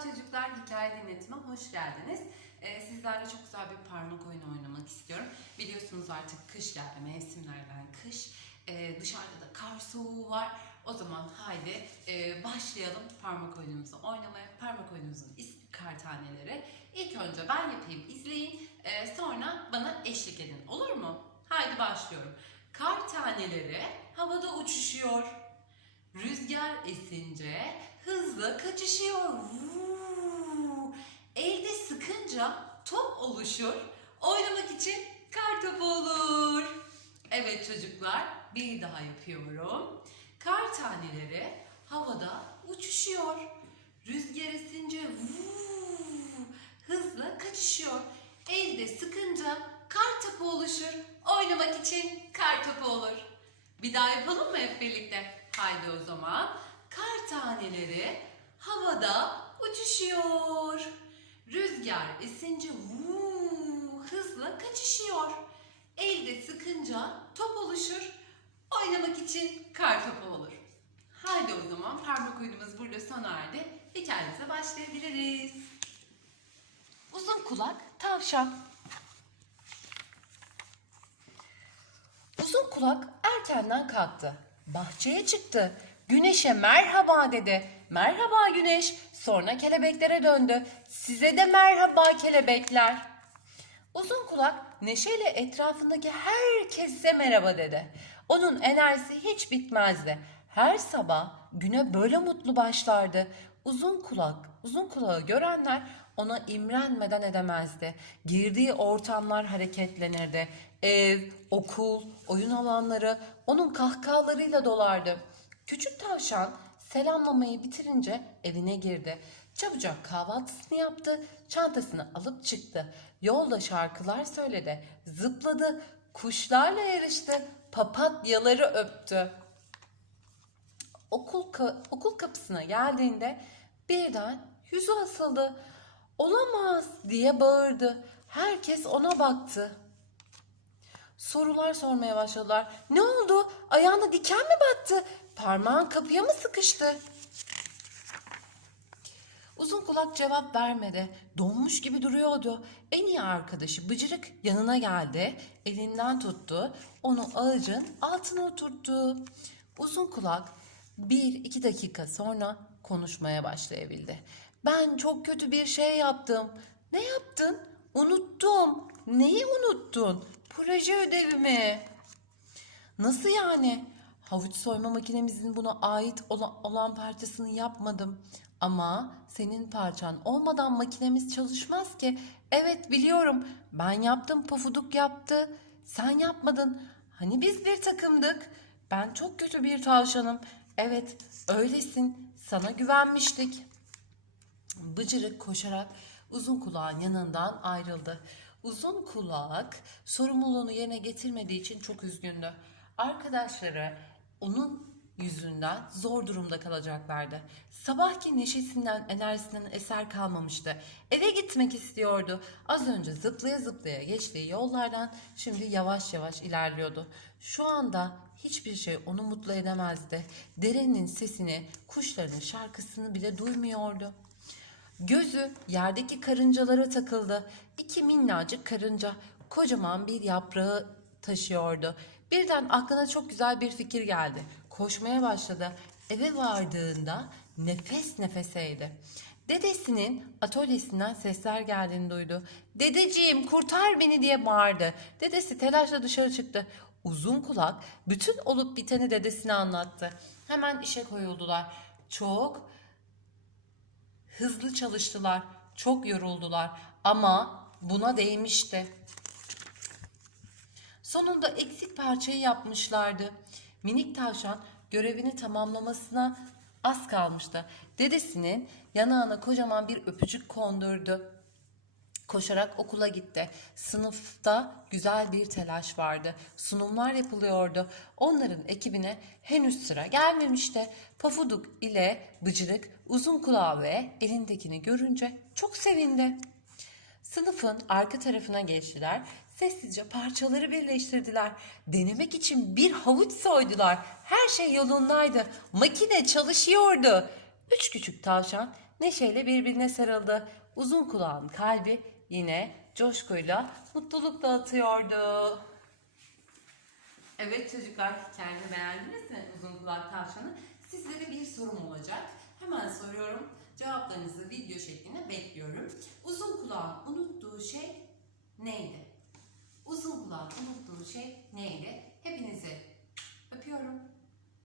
çocuklar, hikaye dinletime hoş geldiniz. Ee, sizlerle çok güzel bir parmak oyunu oynamak istiyorum. Biliyorsunuz artık kış geldi, mevsimlerden kış. Ee, dışarıda da kar soğuğu var. O zaman haydi e, başlayalım parmak oyunumuzu oynamaya. Parmak oyunumuzun ismi kar taneleri. İlk önce ben yapayım, izleyin. Ee, sonra bana eşlik edin. Olur mu? Haydi başlıyorum. Kar taneleri havada uçuşuyor. Rüzgar esince hızla kaçışıyor. Sıkınca top oluşur. Oynamak için kar topu olur. Evet çocuklar bir daha yapıyorum. Kar taneleri havada uçuşuyor. Rüzgar esince vuu, hızla kaçışıyor. Elde sıkınca kar topu oluşur. Oynamak için kar topu olur. Bir daha yapalım mı hep birlikte? Haydi o zaman. Kar taneleri havada uçuşuyor. Rüzgar esince vuu, hızla kaçışıyor. Elde sıkınca top oluşur. Oynamak için kar topu olur. Haydi o zaman parmak oyunumuz burada sona erdi. Hikayemize başlayabiliriz. Uzun kulak tavşan. Uzun kulak erkenden kalktı. Bahçeye çıktı. Güneşe merhaba dedi. Merhaba güneş. Sonra kelebeklere döndü. Size de merhaba kelebekler. Uzun kulak neşeyle etrafındaki herkese merhaba dedi. Onun enerjisi hiç bitmezdi. Her sabah güne böyle mutlu başlardı. Uzun kulak, uzun kulağı görenler ona imrenmeden edemezdi. Girdiği ortamlar hareketlenirdi. Ev, okul, oyun alanları onun kahkahalarıyla dolardı. Küçük tavşan selamlamayı bitirince evine girdi. Çabucak kahvaltısını yaptı, çantasını alıp çıktı. Yolda şarkılar söyledi, zıpladı, kuşlarla yarıştı, papatyaları öptü. Okul, ka- okul kapısına geldiğinde birden yüzü asıldı. Olamaz diye bağırdı. Herkes ona baktı. Sorular sormaya başladılar. Ne oldu? Ayağına diken mi battı? Parmağın kapıya mı sıkıştı? Uzun kulak cevap vermedi. Donmuş gibi duruyordu. En iyi arkadaşı Bıcırık yanına geldi. Elinden tuttu. Onu ağacın altına oturttu. Uzun kulak bir iki dakika sonra konuşmaya başlayabildi. Ben çok kötü bir şey yaptım. Ne yaptın? Unuttum. Neyi unuttun? Proje ödevimi. Nasıl yani? Havuç soyma makinemizin buna ait olan, parçasını yapmadım. Ama senin parçan olmadan makinemiz çalışmaz ki. Evet biliyorum. Ben yaptım, pofuduk yaptı. Sen yapmadın. Hani biz bir takımdık. Ben çok kötü bir tavşanım. Evet, öylesin. Sana güvenmiştik. Bıcırık koşarak uzun kulağın yanından ayrıldı. Uzun kulak sorumluluğunu yerine getirmediği için çok üzgündü. Arkadaşları onun yüzünden zor durumda kalacaklardı. Sabahki neşesinden, enerjisinden eser kalmamıştı. Eve gitmek istiyordu. Az önce zıplaya zıplaya geçtiği yollardan şimdi yavaş yavaş ilerliyordu. Şu anda hiçbir şey onu mutlu edemezdi. Derenin sesini, kuşların şarkısını bile duymuyordu. Gözü yerdeki karıncalara takıldı. İki minnacık karınca kocaman bir yaprağı taşıyordu. Birden aklına çok güzel bir fikir geldi. Koşmaya başladı. Eve vardığında nefes nefeseydi. Dedesinin atölyesinden sesler geldiğini duydu. Dedeciğim kurtar beni diye bağırdı. Dedesi telaşla dışarı çıktı. Uzun kulak bütün olup biteni dedesine anlattı. Hemen işe koyuldular. Çok Hızlı çalıştılar, çok yoruldular ama buna değmişti. Sonunda eksik parçayı yapmışlardı. Minik tavşan görevini tamamlamasına az kalmıştı. Dedesinin yanağına kocaman bir öpücük kondurdu. Koşarak okula gitti. Sınıfta güzel bir telaş vardı. Sunumlar yapılıyordu. Onların ekibine henüz sıra gelmemişti. Pafuduk ile Bıcırık uzun kulağı ve elindekini görünce çok sevindi. Sınıfın arka tarafına geçtiler. Sessizce parçaları birleştirdiler. Denemek için bir havuç soydular. Her şey yolundaydı. Makine çalışıyordu. Üç küçük tavşan neşeyle birbirine sarıldı. Uzun kulağın kalbi yine coşkuyla mutlulukla atıyordu. Evet çocuklar, hikayemi beğendiniz mi uzun kulak tavşanı? Sizlere bir sorum olacak. Hemen soruyorum. Cevaplarınızı video şeklinde